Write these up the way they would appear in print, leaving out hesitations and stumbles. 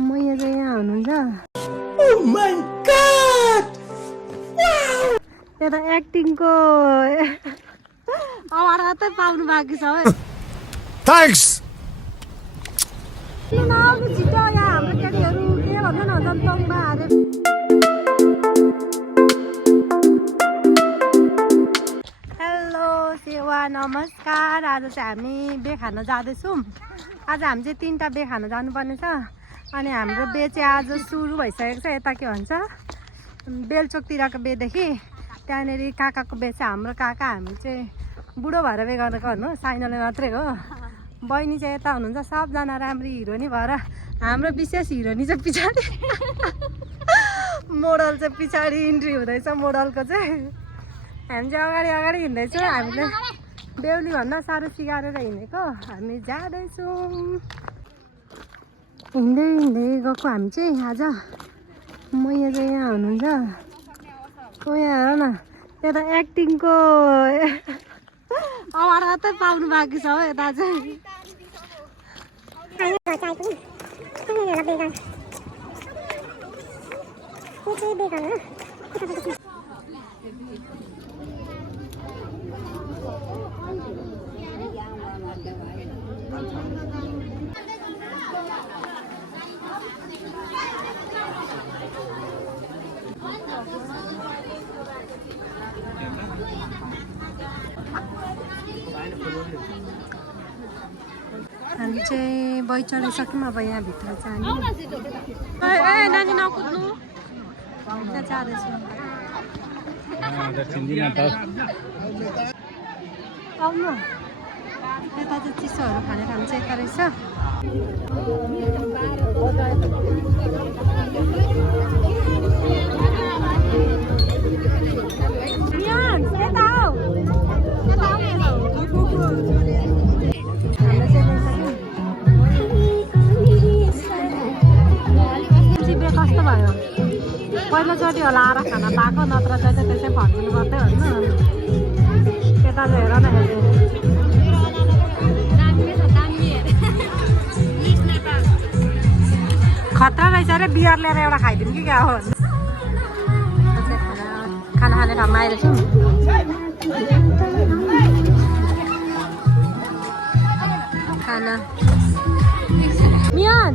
मैया चाहिँ यहाँ हुनुहुन्छ। यो त एक्टिङको अवार्ड मात्रै पाउनु बाँकी छ है। थ्याङ्क्स। आउनु छिटो यहाँ हाम्रो केटीहरू के भन्छ न जनतङमा अरे। हेलो सेवा नमस्कार। आज चाहिँ हामी बे खान जाँदैछौँ। आज हामी चाहिँ 3टा बे खान जानुपर्ने छ अनि हाम्रो बे चाहिँ आज सुरु भइसकेको छ। यता के भन्छ बेलचोकतिरको बेदेखि त्यहाँनिर काकाको बे छ। हाम्रो काका हामी चाहिँ बुढो भएर बे गरेको हो साइनले मात्रै हो। बहिनी चाहिँ यता हुनुहुन्छ। सबजना राम्री हिरोनी भएर हाम्रो विशेष हिरोनी चाहिँ पछाडि मोडल चाहिँ पछाडि इन्ट्री हुँदैछ। मोडलको चाहिँ हामी चाहिँ अगाडि हिँड्दैछौँ। हामीले बेहुलीभन्दा साह्रो सिगारेर हिँडेको हामी जाँदैछौँ। हिँड्दै गएको हामी चाहिँ आज। मैया चाहिँ यहाँ हुनुहुन्छ। यहाँ हेर न यो त एक्टिङको अवार्ड मात्रै पाउनु बाँकी छ हो। यता चाहिँ हामी चाहिँ बै चढिसक्यौँ। अब यहाँभित्र चाहिँ ए नानी नकुद्नु। त्यहाँ जाँदैछौँ। आउनु यता चाहिँ चिसोहरू खाने ठाउँ चाहिँ यता रहेछ। कस्तो भयो पहिलोचोटि होला आएर खाना पाएको नत्र चाहिँ त्यसै फर्किनु पर्दै होइन। यता चाहिँ हेर न खतरा रहेछ अरे। बियर ल्याएर एउटा खाइदिउँ कि क्या हो। खाना खाने ठाउँमा आइरहेछौँ। खाना मियान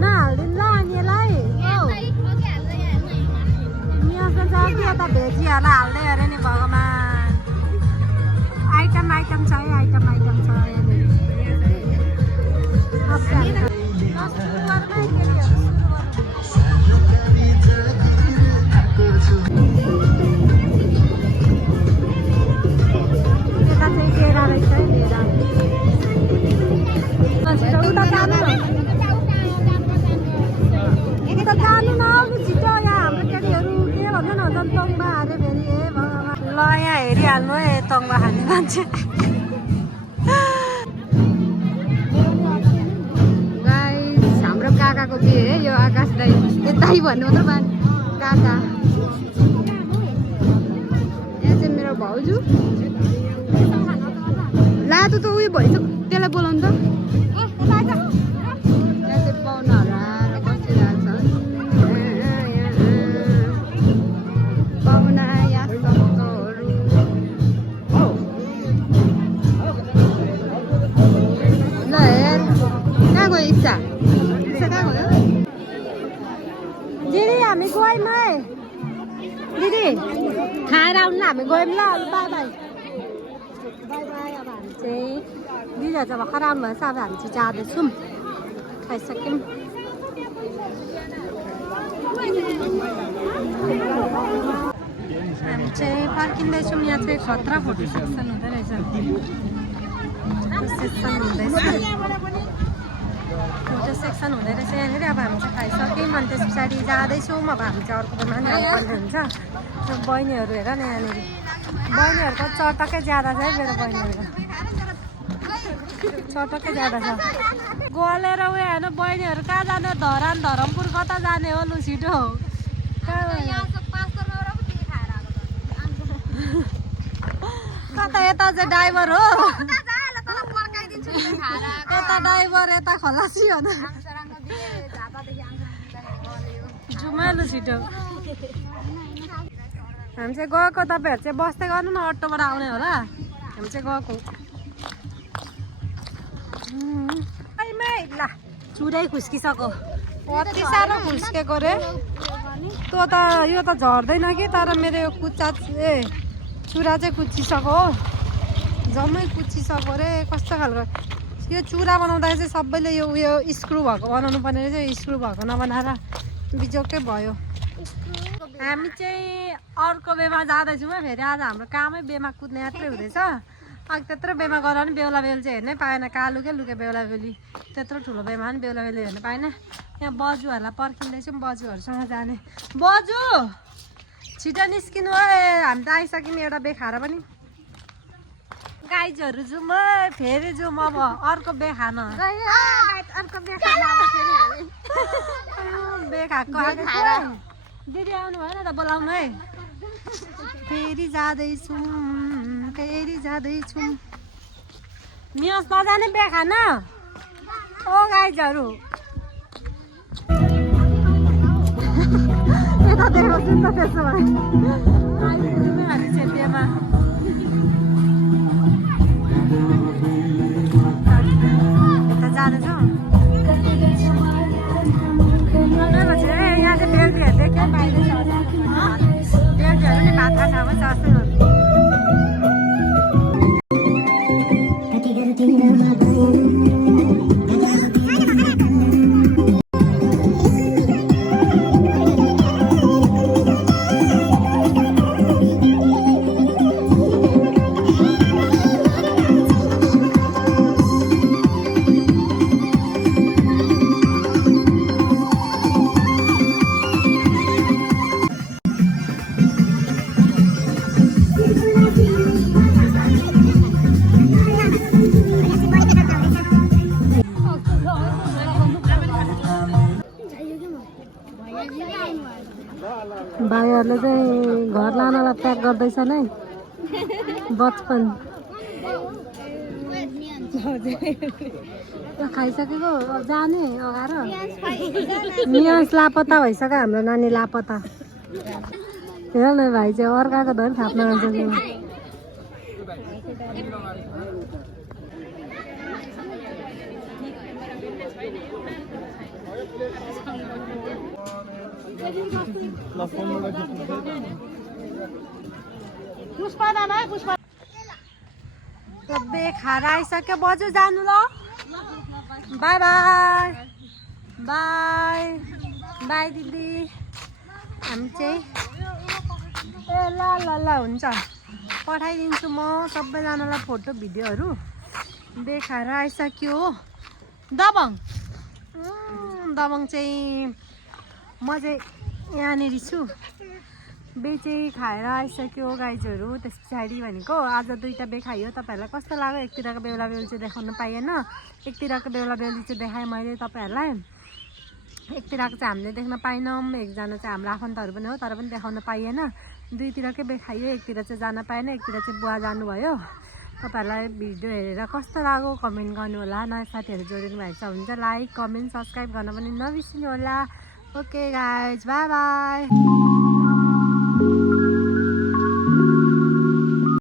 नहालिदिनु ल नानीलाई। मियासमा छ कि यता भेजीहरूलाई हाल्दै अरे नि भगवान्। आइटम छ है। आइटम छ यता चाहिँ केरा रहेछ है। केरा जानु नआउनु छिटो यहाँ हाम्रो केटीहरू के भन्छ न जनतङमा अरे फेरि ए भगवान्। ल यहाँ हेरिहाल्नु है तङमा खाने मान्छे। गाइस हाम्रो काकाको बिहे है यो आकाश दाई। दाई भन्नु त काका। यहाँ चाहिँ मेरो भाउजू लादु त उयो भइसक्यो त्यसलाई बोलाउनु त। यहाँ चाहिँ पाहुनाहरू आएर बसिरहेछन्। पाहुना यहाँ सबहरू ल हेर कहाँ गयो इच्छा कहाँ गयो दिदी। हामी गयौँ है दिदी खाएर आउनु। हामी गयौँ ल। By by by by. अब हामी चाहिँ दिदीहरू चाहिँ भर्खर आउनु भएछ। अब हामी चाहिँ जाँदैछौँ। खाइसक्यौँ। हामी चाहिँ फर्किँदैछौँ। यहाँ चाहिँ खतरा फोटो सेक्सन हुँदो रहेछ। फोटो सेक्सन हुँदै रहेछ यहाँनिर। अब हामी चाहिँ खाइसक्यौँ अनि त्यस पछाडि जाँदैछौँ। अब हामी चाहिँ अर्को बेला जानुपर्ने हुन्छ। बहिनीहरू हेर न यहाँनिर। बहिनीहरूको चटक्कै ज्यादा छ है मेरो बहिनीहरू। चटक्कै ज्यादा छ। गलेर उयो होइन बहिनीहरू कहाँ जाने धरमपुर कता जाने हो लु छिटो। कता यता चाहिँ ड्राइभर हो। यता ड्राइभर यता खलासी हो। जुमालो छिटो हामी चाहिँ गएको तपाईँहरू चाहिँ बस्दै गर्नु न अटोबाट आउने होला हामी चाहिँ गएको ल चुरै खुस्किसक्यो कति साह्रो खुस्केको रे त्यो त यो त झर्दैन कि तर मेरो यो कुच्चा चुरा चाहिँ कुच्चिसक्यो हो जम्मै कुच्चिसक्यो रे कस्तो खालको यो चुरा बनाउँदाखेरि चाहिँ सबैले यो उयो स्क्रु भएको बनाउनु पर्ने रहेछ स्क्रु भएको नबनाएर बिजोकै भयो हामी चाहिँ अर्को बेमा जाँदैछौँ है फेरि आज हाम्रो कामै बेमा कुद्ने यात्रै हुँदैछ अघि त्यत्रो बेमा गरेर पनि बेहुला बेहुली चाहिँ हेर्नै पाएन कालु क्या लुके बेहुला बेहुली त्यत्रो ठुलो बेमा पनि बेहुला बेहुली हेर्नु पाएन यहाँ बजुहरूलाई पर्खिँदैछौँ बजुहरूसँग जाने बजु छिटो निस्किनु है हामी त आइसक्यौँ एउटा बे खाएर पनि गाइजहरू जाउँ है फेरि जाउँ अब अर्को बे खान बे खाएको दिदी आउनु भएन त बोलाउनु है फेरि जाँदैछौँ मियास नजाने बे खान ओ गाइजहरू यता देखाउँछु नि त त्यसो भए आइपुग्यौँ हामी चाहिँ बेमा यता जाँदैछौँ यहाँ चाहिँ बेलुकीहरू देख्यो बाहिर बेलुकीहरू नि भात खाएको छ भाइहरूले चाहिँ घर लानलाई प्याक गर्दैछन् है बचपन खाइसकेको जाने अगाएर मियास लापत्ता भइसक्यो हाम्रो नानी लापत्ता हेर न भाइ चाहिँ अर्काको धरि थाप्न आउँछ बे खाएर आइसक्यो बजु जानु ल बाई बाई बाई बाई दिदी हामी चाहिँ ए ल ल ल हुन्छ पठाइदिन्छु म सबैजनालाई फोटो भिडियोहरू बे खाएर आइसक्यो हो दबङ दबङ चाहिँ म चाहिँ यहाँनिर छु बे चाहिँ खाएर आइसक्यो गाइजहरू त्यस पछाडि भनेको आज दुईवटा बे खाइयो तपाईँहरूलाई कस्तो लाग्यो एकतिरको बेहुला बेहुली चाहिँ देखाउनु पाइएन एकतिरको बेहुला बेहुली चाहिँ देखाएँ मैले तपाईँहरूलाई एकतिरको चाहिँ हामीले देख्न पाएनौँ एकजना चाहिँ हाम्रो आफन्तहरू पनि हो तर पनि देखाउन पाइएन दुईतिरकै बे खाइयो एकतिर चाहिँ जान पाएन एकतिर चाहिँ बुवा जानुभयो तपाईँहरूलाई भिडियो हेरेर कस्तो लाग्यो कमेन्ट गर्नु होला नयाँ साथीहरू जोडिनु भएको छ भने चाहिँ लाइक कमेन्ट सब्सक्राइब गर्न पनि नबिर्सिनु होला ओके गाइज बाई बाई